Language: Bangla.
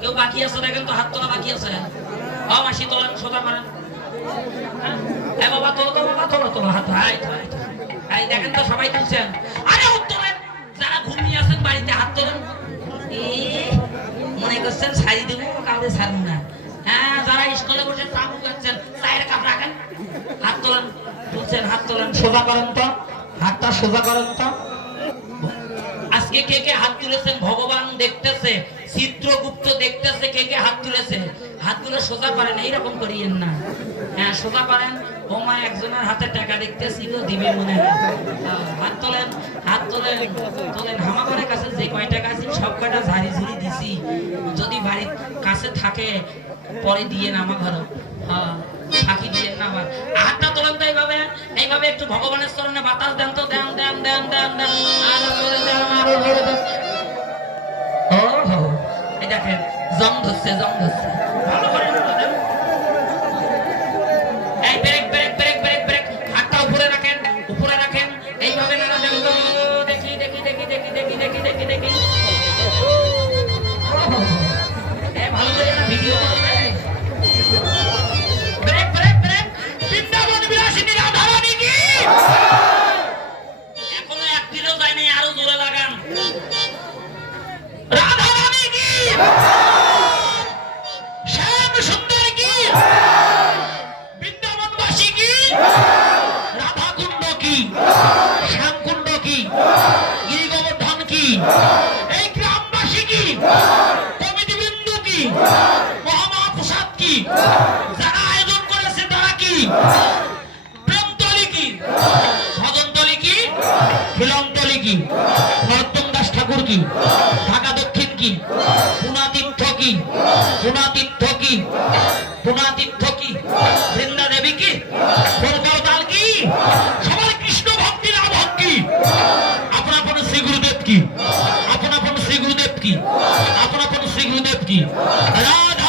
কেউ বাকি আছে দেখেন তো, হাত তোলা বাকি আছে? মাসি তোলেন, সোজা করেন। বাবা তোলো তো, বাবা তোলো তোলো হাত। দেখেন তো সবাই তুলছেন। আরে তোলেন, যারা ঘুমিয়ে আছেন বাড়িতে হাত তোলেন। মনে করছেন ছাড়ি দেবো, কাউকে ছাড়বো না। হ্যাঁ, যারা স্কুলে বসে চা খাচ্ছেন, চায়ের কাপ রাখেন, হাত তোলেন। তুলছেন, হাত তোলেন, সোজা করেন তো, হাতটা সোজা করেন তো। আজকে কে কে হাত তুলেছেন ভগবান দেখতেছে, চিত্রগুপ্ত দেখতেছে কে কে হাত তুলেছে। হাতগুলো সোজা করেন, এইরকম করিয়েন না। হ্যাঁ, সোজা করেন। ওমা একজনের হাতে টাকা দেখতেছিল, দিবে মনে হয়। হাত তোলেন, হাত তোলেন, তোলেন। হামাগরের কাছে যে কয় টাকা আছে সব কয়টা ঝাড়ি ঝুড়ি দিছি, যদি বাড়ির কাছে থাকে পরে দিয়ে না আমার ঘরে। ফাঁকি দিয়ে না আবার। হাতটা তোলেন তো এইভাবে, এইভাবে একটু ভগবানের চরণে বাতাস দেন তো, দেন দেন দেন দেন দেন। আরো জোরে দেন, আরো জোরে দেন। এই দেখেন জং ধরছে, জং ধরছে। ভালো করে দেন। এই break break break break break. হাতটা উপরে রাখেন, উপরে রাখেন। এইভাবে না দেন তো। দেখি দেখি দেখি দেখি দেখি দেখি দেখি দেখি। ভালো করে না ভিডিও করে। Break break break. Vrindavan Vilasini Radha Rani কি? এখনো এক কিলো যায়নি, আরো জোরে লাগান। রাধা রানী কি? শ্যাম সুন্দর কি? বৃন্দাবনবাসী কি? রাধা কুণ্ড কি? শ্যাম কুণ্ড কি? গিরি গোবর্ধন কি? এই গ্রামবাসী কি? কমিটি বিন্দু কি? মহামহাপ্রসাদ কি? যারা আয়োজন করেছে তারা কি? প্রেমতলি কি? ভজনতলি কি? খিলনতলি কি? নরোত্তম দাস ঠাকুর কি? ঢাকা দক্ষিণ কি? পুনাতীর্থ কি? পুনাতীর্থ কি? পুনাতীর্থ কি? বৃন্দা দেবী কি? বরকরতাল কি? সবাই কৃষ্ণ ভক্তি না ভক্তি। আপন আপন শ্রী গুরুদেব কি? আপন আপন শ্রী গুরুদেব কি? আপন আপন শ্রী গুরুদেব কি? রাধা